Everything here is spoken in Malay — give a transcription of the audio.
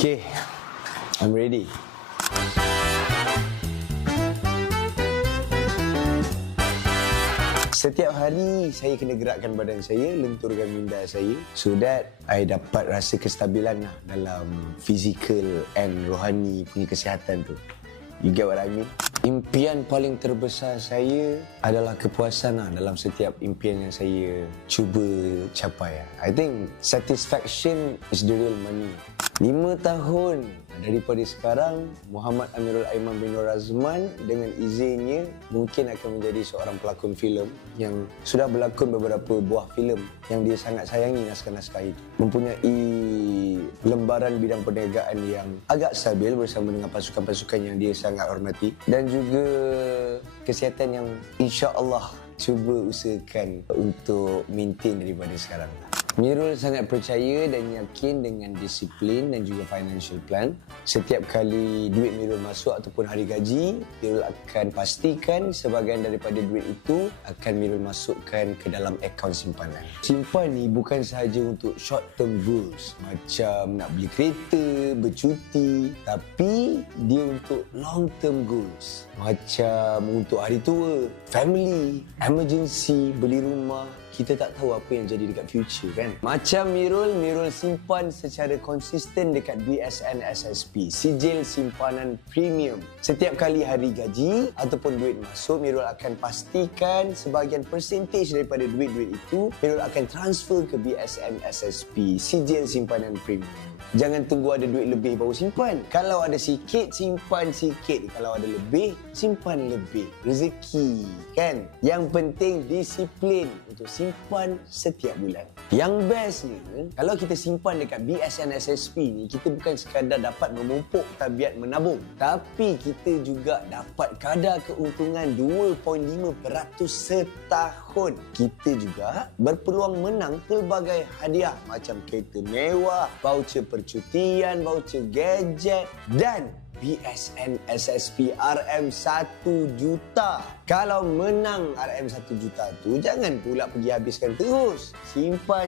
Okay, I'm ready. Setiap hari saya kena gerakkan badan saya, lenturkan minda saya so that I dapat rasa kestabilan lah dalam fizikal and rohani punya kesihatan tu. You get what I mean? Impian paling terbesar saya adalah kepuasan lah dalam setiap impian yang saya cuba capai. I think satisfaction is the real money. 5 tahun daripada sekarang, Muhammad Amirul Aiman bin Nur Azman dengan izinnya mungkin akan menjadi seorang pelakon filem yang sudah berlakon beberapa buah filem yang dia sangat sayangi naskah-naskah itu. Mempunyai lembaran bidang perniagaan yang agak stabil bersama dengan pasukan-pasukan yang dia sangat hormati dan juga kesihatan yang insya-Allah cuba usahakan untuk maintain daripada sekarang. Mirul sangat percaya dan yakin dengan disiplin dan juga financial plan. Setiap kali duit Mirul masuk ataupun hari gaji, Mirul akan pastikan sebahagian daripada duit itu akan Mirul masukkan ke dalam akaun simpanan. Simpan ni bukan sahaja untuk short term goals macam nak beli kereta, bercuti, tapi dia untuk long term goals macam untuk hari tua, family, emergency, beli rumah. Kita tak tahu apa yang jadi dekat future kan. Macam Mirul simpan secara konsisten dekat BSN SSP, sijil simpanan premium. Setiap kali hari gaji ataupun duit masuk, Mirul akan pastikan sebahagian percentage daripada duit-duit itu Mirul akan transfer ke BSN SSP, sijil simpanan premium. Jangan tunggu ada duit lebih baru simpan. Kalau ada sikit, simpan sikit. Kalau ada lebih, simpan lebih. Rezeki, kan? Yang penting disiplin untuk simpan setiap bulan. Yang bestnya, kalau kita simpan dekat BSN SSP ni, kita bukan sekadar dapat memumpuk tabiat menabung, tapi kita juga dapat kadar keuntungan 2.5% setahun. Kita juga berpeluang menang pelbagai hadiah macam kereta mewah, voucher percutian, voucher gadget dan BSN SSP RM 1 juta. Kalau menang RM 1 juta tu, jangan pula pergi habiskan terus. Simpan